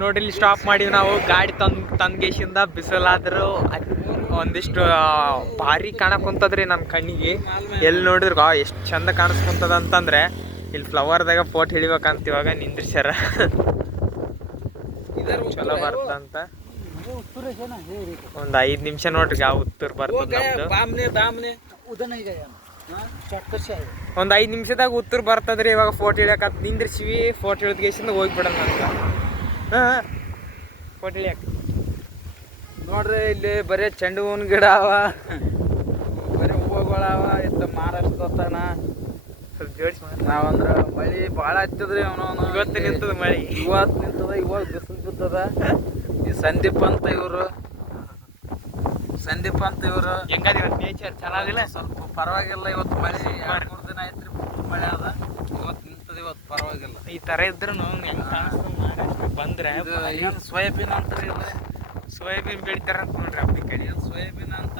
ನೋಡಿ ಇಲ್ಲಿ ಸ್ಟಾಪ್ ಮಾಡಿ ನಾವು. ಗಾಡಿ ತಂದ್ ತಂದ್ಗೇಶಿಂದ ಬಿಸಿಲಾದ್ರು ಒಂದಿಷ್ಟು ಭಾರಿ ಕಾಣಕುಂತದ್ರಿ ನಮ್ಮ ಕಣ್ಣಿಗೆ. ಎಲ್ಲಿ ಆ ಎಷ್ಟು ಚಂದ ಕಾಣಿಸ್ಕೊಂತದ ಅಂತಂದ್ರೆ ಇಲ್ಲಿ ಫ್ಲವರ್ದಾಗ ಫೋಟೋ ಹಿಡಿಬೇಕಂತ ಇವಾಗ ನಿಂದ್ರಿಸ್ಯಾರ. ಚಲೋ ಬರ್ತಂತ. ಒಂದು ಐದು ನಿಮಿಷ ನೋಡ್ರಿ ಯಾವ ಉತ್ತರ ಬರ್ತದ ಒಂದ್ ಐದು ನಿಮಿಷದಾಗ ಉತ್ತರ ಬರ್ತದ್ರಿ ಇವಾಗ ಫೋಟೋ ಹಿಡಿಯಕಂತ ನಿಂದ್ರಿಸಿವಿ. ಫೋಟೋ ಹಿಡಿದ್ಗೇಶಿಂದ ಹೋಗ್ಬಿಡೋಣ ಅಂತ. ಫೋಟೋ ನೋಡ್ರಿ ಇಲ್ಲಿ ಬರೀ ಚೆಂಡು ಹೂವಿನ ಗಿಡ ಅವ. ಬರೀ ಹೂವುಗಳ ಅವ. ಇತ್ತ ಮಹಾರಾಷ್ಟ್ರದತ್ತನ ಸ್ವಲ್ಪ ಜೋಡಿಸಿ ನಾವಂದ್ರ ಮಳಿ ಭಾಳ ಹತ್ತದ್ರಿ ಅವನು. ಇವತ್ತು ನಿಂತದ ಮಳಿ. ಇವತ್ತು ನಿಂತದ ಇವಾಗ ಬಿಸಿಲು ಬಿದ್ದದ. ಈ ಸಂದೀಪ್ ಅಂತ ಇವರು. ಸಂದೀಪ್ ಅಂತ ಇವರು. ಹೆಂಗದ ಇವತ್ತು ನೇಚರ್ ಚೆನ್ನಾಗಿಲ್ಲ? ಸ್ವಲ್ಪ ಪರವಾಗಿಲ್ಲ ಇವತ್ತು ಮಳೆ. ಎರಡು ಮೂರು ದಿನ ಆಯ್ತು ರೀ ಮಳೆ ಅದ. ಇವತ್ತು ಪರವಾಗಿಲ್ಲ ಈ ತರ ಇದ್ರು ಬಂದ್ರೆ ಸೋಯಾಬೀನ್ ಅಂತ ಸೋಯಾಬೀನ್ ಬೆಳಿತಾರ ಅಂತ ನೋಡ್ರಿ ಅವ್ರಿಗೆ ಕಡೆ ಸೋಯಾಬೀನ್ ಅಂತ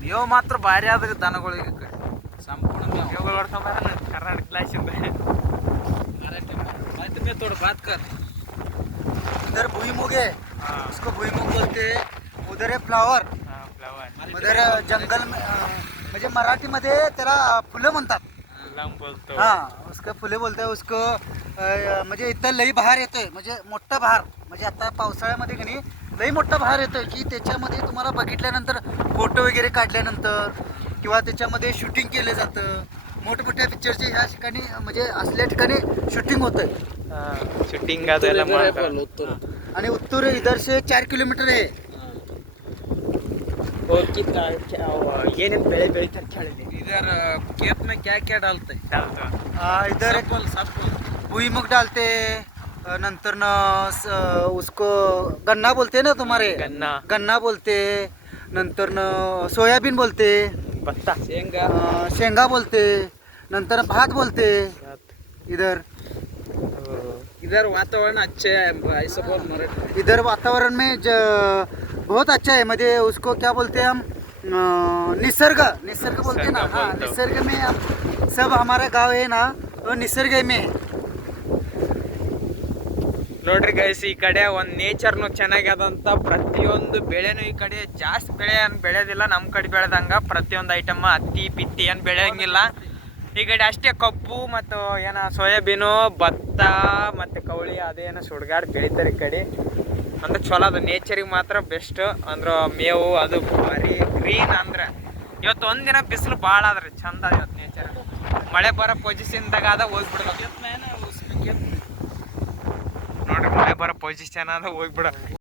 ಮೇವು ಮಾತ್ರ ಭಾರಿ ಆದ್ರಿ ದನಗಳಿಗೆ ಸಂಪೂರ್ಣ ಮೇವುಗಳು ಹೊಡ್ಕೊಂಬಾರ ಕರ್ನಾಟಕ ಕ್ಲಾಸ್ ಇಂದ ಮತ್ತೆ ತೋಡು ಬಾತ್ ಕರ್ उधर भूई मुगे उसको भूई मुग बोलते उधर है फ्लावर फ्लावर उधर जंगल म्हणजे मराठीमध्ये त्याला फुलं म्हणतात लांब उसका फुले बोलत आहे उसको म्हणजे इथं लई बहार येतोय म्हणजे मोठा बहार. म्हणजे आता पावसाळ्यामध्ये की नाही लई मोठा बहार येतोय की त्याच्यामध्ये तुम्हाला बघितल्यानंतर फोटो वगैरे काढल्यानंतर किंवा त्याच्यामध्ये शूटिंग केलं जातं. मोठमोठ्या पिक्चरचे ह्या ठिकाणी म्हणजे असल्या ठिकाणी शूटिंग होतं शूटिंग आणि उत्तूर इधर से चार किलोमीटर आहे. ಹೋಗಿದ್ದ ಏನೇನು ಬೆಳೆ ಬೆಳಿತಾರೆ ಕೇಳಿದೆ इधर खेत में क्या क्या डालते हैं आ, इधर सफल सफल भुईमुग डालते अ, नंतर न स- उसको गन्ना बोलते ना तुम्हारे गन्ना गन्ना बोलते नंतर न सोयाबीन बोलते ಭತ್ತ शेंगा अ, शेंगा बोलते नंतर भात बोलते इधर इधर वातावरण अच्छे है ऐसा बोल मराठी में. इधर वातावरण में ज, बहुत अच्छा है म्हणजे उसको क्या बोलते हैं हम अ, निसर्ग निसर्ग बोलते हैं ना निसर्ग हाँ बोलते हो. निसर्ग में हम सब हमारा गांव है ना वो निसर्ग में है ನೋಡ್ರಿ ಗೈಸ್ ಈ ಕಡೆ ಒಂದ್ ನೇಚರ್ನು ಚೆನ್ನಾಗ್ಯದಂತ ಪ್ರತಿಯೊಂದು ಬೆಳೆನು ಈ ಕಡೆ ಜಾಸ್ತಿ ಬೆಳೆ ಏನ್ ಬೆಳೆಯೋದಿಲ್ಲ ನಮ್ ಕಡೆ ಬೆಳೆದಂಗ ಪ್ರತಿಯೊಂದು ಐಟಮ್ ಹತ್ತಿ ಪಿತ್ತಿ ಏನ್ ಬೆಳೆಯಂಗಿಲ್ಲ ಈ ಕಡೆ ಅಷ್ಟೇ ಕಬ್ಬು ಮತ್ತು ಏನ ಸೋಯಾಬೀನು ಭತ್ತ ಮತ್ತೆ ಕವಳಿ ಅದೇನೋ ಸುಡ್ಗಾಡ್ ಬೆಳಿತಾರೆ ಈ ಕಡೆ ಅಂದ್ರೆ ಚಲೋ ಅದು. ನೇಚರಿಗೆ ಮಾತ್ರ ಬೆಸ್ಟ್ ಅಂದ್ರೆ ಮೇವು ಅದು ಭಾರಿ ಗ್ರೀನ್ ಅಂದ್ರೆ. ಇವತ್ತು ಒಂದಿನ ಬಿಸಿಲು ಭಾಳ ಅದ್ರಿ ಚಂದ ಇವತ್ತು ನೇಚರ್ ಮಳೆ ಬರೋ ಪೊಸಿಷನ್ದಾಗ ಅದ ಹೋಗ್ಬಿಡ್ಬೇಕು. ನೋಡ್ರಿ ಮಳೆ ಬರೋ ಪೊಸಿಷನ್ ಅದ ಹೋಗ್ಬಿಡ.